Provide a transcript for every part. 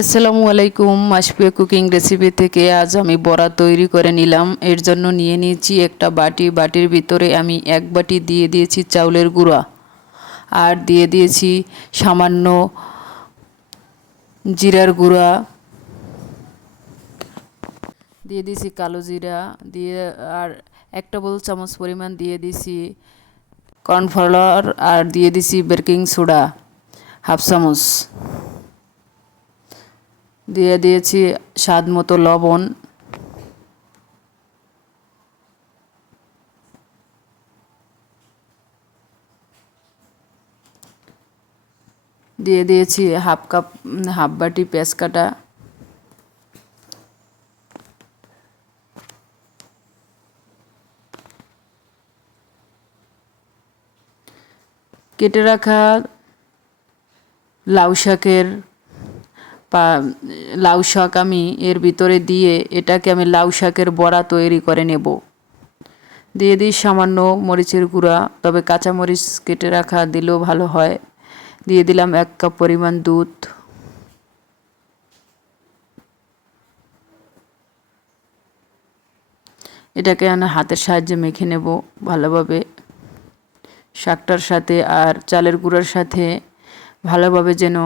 আসসালামু আলাইকুম, মাসপিয়া cooking recipe থেকে আজ আমি বড়া তৈরি করে নিলাম। এর জন্য নিয়ে নিয়েছি একটা বাটি। বাটির ভিতরে আমি এক বাটি দিয়ে দিয়েছি চাউলের গুঁড়া। আর দিয়ে দিয়েছি সামান্য জিরার গুঁড়া। দিয়ে দিয়েছি কালো জিরা। দিয়ে আর এক টেবিল চামচ পরিমাণ দিয়ে দিয়েছি কর্নফ্লাওয়ার। আর দিয়ে দিয়েছি বেকিং সোডা, হাফ চামচ। দিয়ে দিয়েছি স্বাদ মতো লবণ। দিয়ে দিয়েছি হাফ কাপ হাফ বাটি পেঁয়াজ কাটা কেটে রাখা লাউ শাকের লাউ শাক আমি এর ভিতরে দিয়ে এটাকে আমি লাউ শাকের বড়া তৈরি করে নেব। দিয়ে দিই সামান্য মরিচের গুঁড়া, তবে কাঁচা মরিচ কেটে রাখা দিলেও ভালো হয়। দিয়ে দিলাম এক কাপ পরিমাণ দুধ। এটাকে আমি হাতের সাহায্যে মেখে নেব ভালোভাবে। শাকটার সাথে আর চালের গুঁড়ার সাথে ভালোভাবে যেন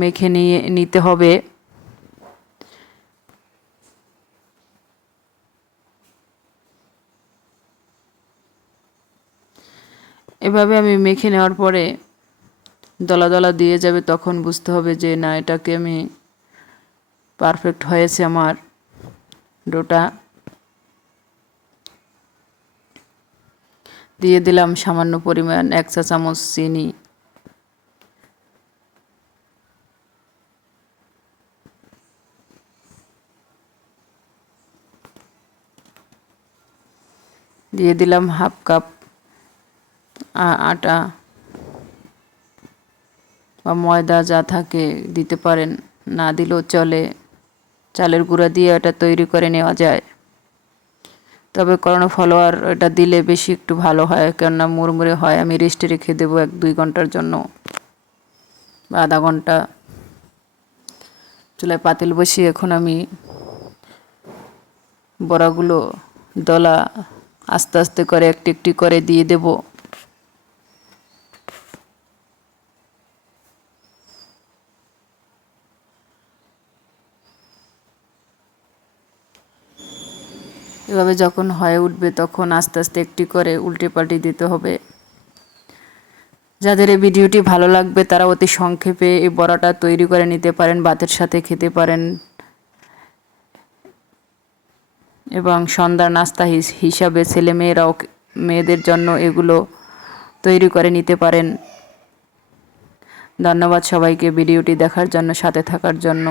মেখে নিয়ে নিতে হবে। এভাবে আমি মেখে নেওয়ার পরে দলা দলা দিয়ে যাবে, তখন বুঝতে হবে যে, না, এটাকে আমি পারফেক্ট হয়েছে আমার ডোটা। দিয়ে দিলাম সামান্য পরিমাণ এক চা চামচ চিনি। দিয়ে দিলাম হাফ কাপ আটা বা ময়দা যা থাকে দিতে পারেন, না দিলেও চলে। চালের গুঁড়া দিয়ে এটা তৈরি করে নেওয়া যায়। তবে করোনা ফলোয়ার এটা দিলে বেশি একটু ভালো হয়, কেননা মুড়মুড়ে হয়। আমি রেস্টে রেখে দেবো এক, দুই ঘণ্টার জন্য বা আধা ঘণ্টা। চুলায় পাতিল বসিয়ে এখন আমি বড়াগুলো, দলা আস্তে আস্তে করে একটি একটি করে দিয়ে দেব। এভাবে যখন হয়ে উঠবে তখন আস্তে আস্তে একটি করে উল্টে পাল্টে দিতে হবে। যাদের এই ভিডিওটি ভালো লাগবে তারা অতি সংক্ষেপে এই বড়াটা তৈরি করে নিতে পারেন ভাতের সাথে খেতে পারেন। এবং সন্ধ্যার নাস্তা হিসাবে ছেলে মেয়েরাও মেয়েদের জন্য এগুলো তৈরি করে নিতে পারেন। ধন্যবাদ সবাইকে ভিডিওটি দেখার জন্য, সাথে থাকার জন্য।